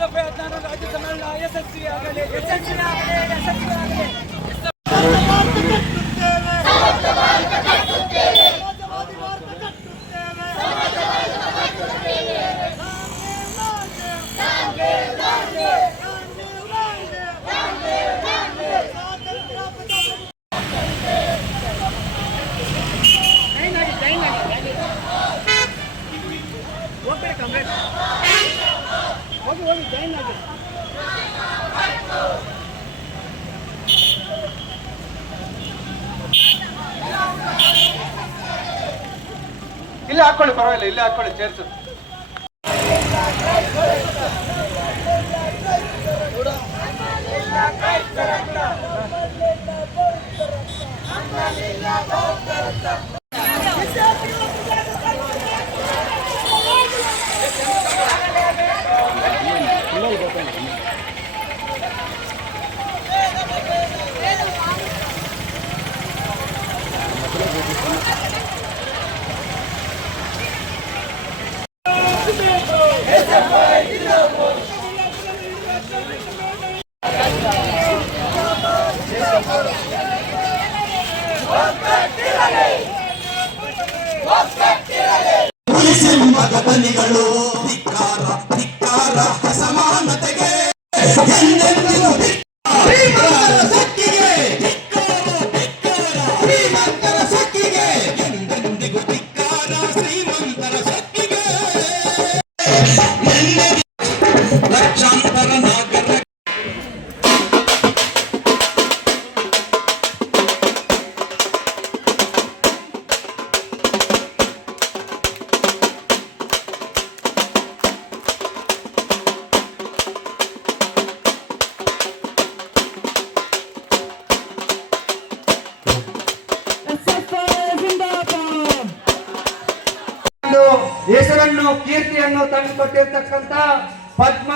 ರಾಜ್ಯ ಸಮ್ಮೇಳನ ಯಶಸ್ವಿಯಾಗಲಿ ಯಶಸ್ವಿಯಾಗಲಿ ಯಶಸ್ವಿಯಾಗಲಿ ಒಬ್ಬರೇ ಕಾಂಗ್ರೆಸ್ ಹೋಗಿ ಜಾಯಿನ್ ಇಲ್ಲೇ ಹಾಕೊಳ್ಳಿ ಪರವಾಗಿಲ್ಲ ಇಲ್ಲೇ ಹಾಕೊಳ್ಳಿ ಚೇರ್ಸು ಪೊಲೀಸರು ಮಗಬಲಿಗಳು ಧಿಕ್ಕಾರ ಧಿಕ್ಕಾರ ಅಸಮಾನತೆಗೆ ಎಂದೆಂದಿಗೂ ಧಿಕ್ಕಾರ ಶ್ರೀಮಂತರ ಸಕ್ಕಿಗೆ ಹೆಸರನ್ನು ಕೀರ್ತಿಯನ್ನು ತಂದುಕೊಟ್ಟಿರ್ತಕ್ಕಂಥ ಪದ್ಮ